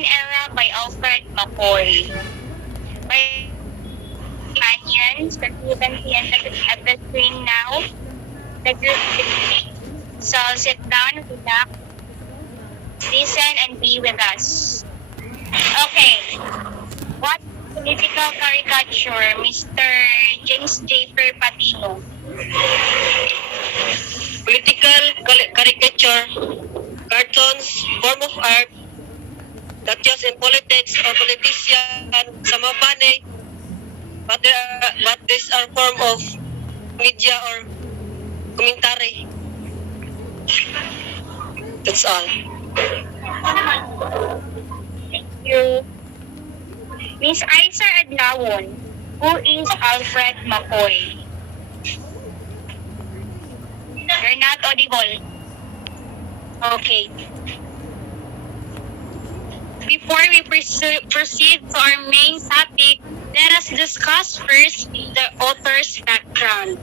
American Era by Alfred McCoy. By companions that you can see at the screen now. The group so sit down, relax, listen, and be with us. Okay. What political caricature, Mr. James J. Patino? Political caricature, cartoons, form of art that used in politics or politician sa mga panay, but these are form of media or commentary. That's all. Thank you. Miss Isa Adlawon, who is Alfred McCoy? You're not audible. Okay. Before we proceed to our main topic, let us discuss first the author's background.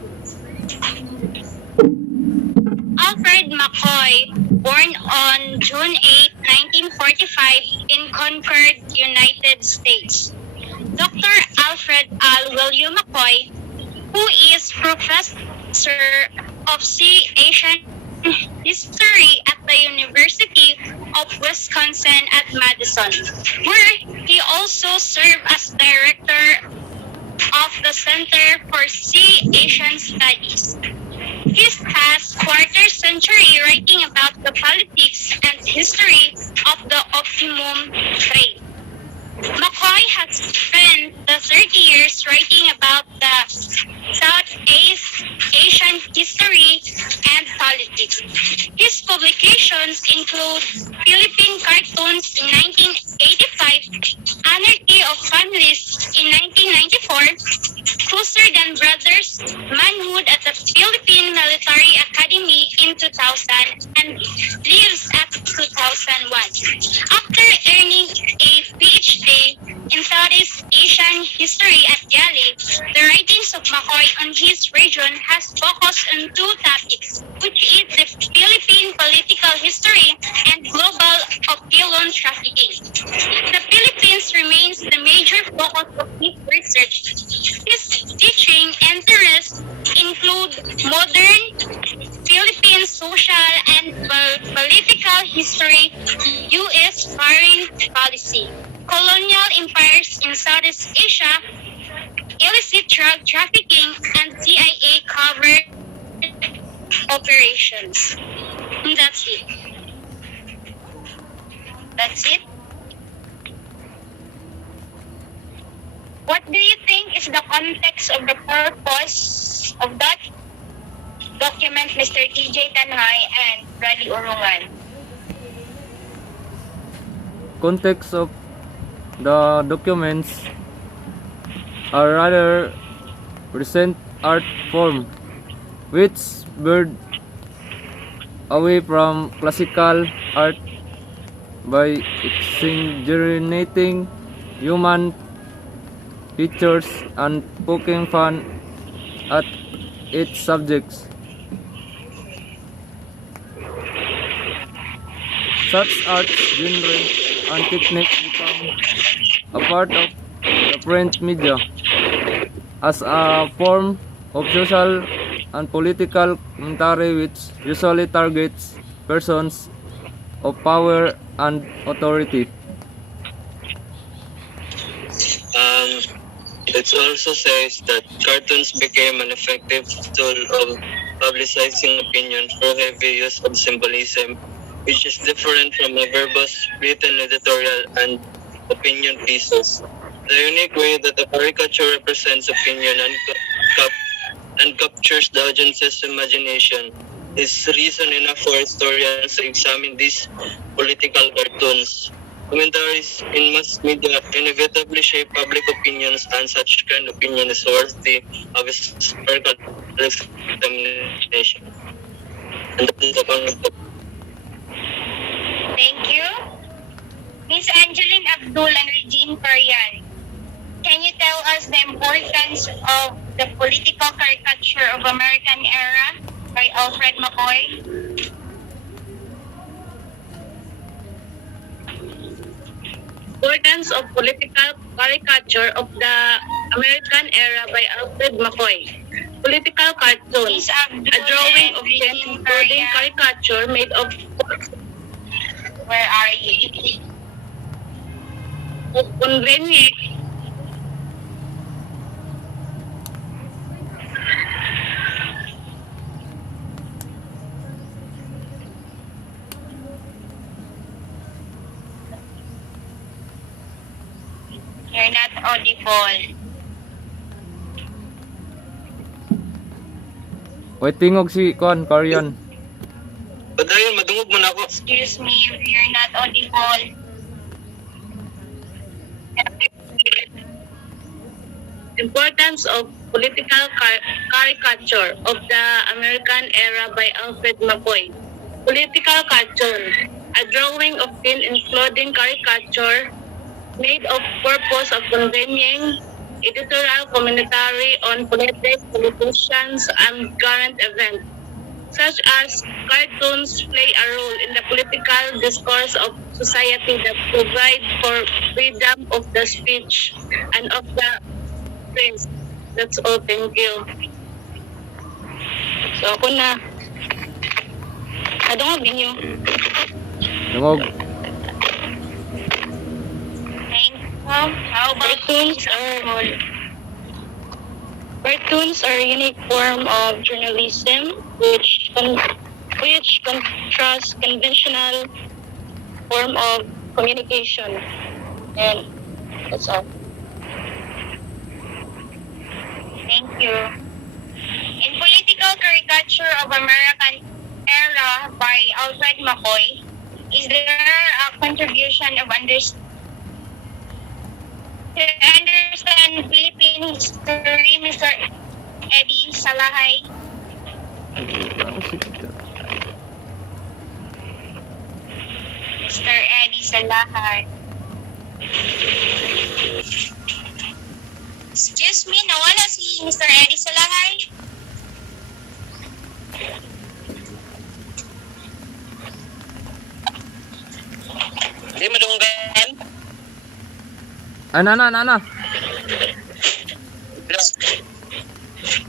Alfred McCoy, born on June 8, 1945 in Concord, United States. Dr. Alfred L. William McCoy, who is Professor of Asian History at the University of Wisconsin at Madison, where he also served as Director of the Center for Asian Studies. He has quarter-century writing about the politics and history of the optimum trade. McCoy has spent the 30 years writing about the Southeast Asian history and politics. His publications include Philippine Cartoons in 1985, Anarchy of Families in 1994, Closer Than Brothers, Manhood at the Philippine Military Academy in 2000, and Lives at 2001. After earning a PhD in Southeast Asian history at Yale, the writings of McCoy on his region has focused on two topics, which is the Philippine political history and global opulent trafficking. The Philippines remains the major focus of his research. His teaching interests include modern Philippine social and political history, U.S. foreign policy, colonial empires in Southeast Asia, illicit drug trafficking, and CIA covert operations. And that's it. That's it. What do you think is the context of the purpose of that document, Mr. TJ Tanhay and Brady Urungan? Context of the documents are rather recent art form which veered away from classical art by exaggerating human features and poking fun at its subjects. Such art genre and technique become a part of the print media as a form of social and political commentary which usually targets persons of power and authority. It also says that cartoons became an effective tool of publicizing opinion through heavy use of symbolism, which is different from a verbose written editorial and opinion pieces. The unique way that a caricature represents opinion and captures the audience's imagination is reason enough for historians to examine these political cartoons. Commentaries in mass media inevitably shape public opinions, and such kind of opinion is worthy of historical examination. And that is the concept. Thank you. Miss Angeline Abdul and Regine Parian, can you tell us the importance of the political caricature of American Era by Alfred McCoy? Importance of Political Caricature of the American Era by Alfred McCoy. Political cartoon. A drawing of them including caricature made of Where are you? convenient You're not audible. Oy, tingog si Kon, Korean. Padayon, madungog mo na ako. Excuse me if you're not audible. Importance of Political Caricature of the American Era by Alfred McCoy. Political cartoon. A drawing of film including caricature made of purpose of conveying editorial commentary on politics, politicians, and current events, such as cartoons play a role in the political discourse of society that provide for freedom of the speech and of the press. That's all. Thank you. So ako na. Adong binyo. Tungog. How about Cartoons are a unique form of journalism which contrasts conventional form of communication. And that's all. Thank you. In Political Caricature of American Era by Alfred McCoy, is there a contribution of understand Philippine history, Mr. Eddie Salahay? Mr. Eddie Salahay. Excuse me, nawala si Mr. Eddie Salahay. Di madunggan. Ana.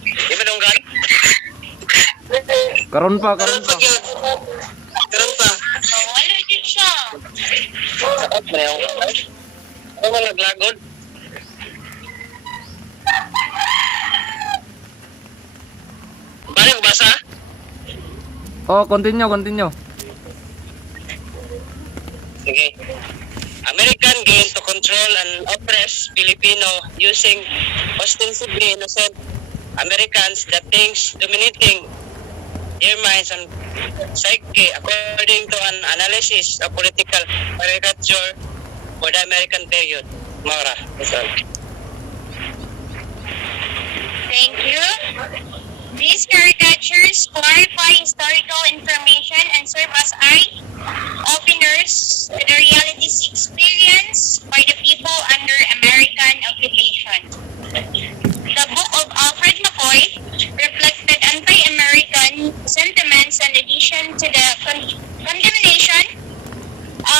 Di madunggan. Karon pa. Karon pa. Wala din siya. Ano ba naglagod? Balik basa? Oh, continue. Sige. American gain to control and oppress Filipino using ostensibly innocent Americans that things dominating their minds and psyche according to an analysis of political caricature for the American period. Maura, that's all. Thank you. These caricatures clarify historical information and serve as eye-openers to the realities experienced by the people under American occupation. The book of Alfred McCoy reflected anti-American sentiments in addition to the condemnation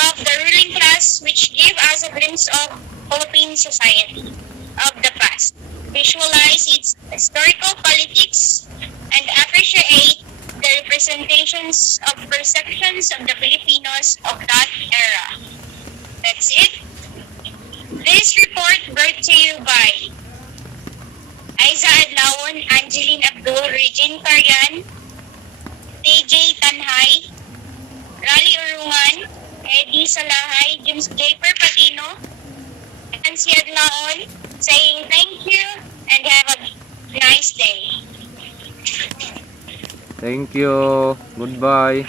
of the ruling class, which gave us a glimpse of Philippine society of the past, visualize its historical politics, and appreciate the representations of perceptions of the Filipinos of that era. That's it. This report brought to you by Aiza Adlawon, Angeline Abdul, Regine Carian, TJ Tanhay, Rally Urungan, Eddie Salahay, James J. Patino, and Nancy Adlaon, saying thank you and have a nice day. Thank you. Goodbye.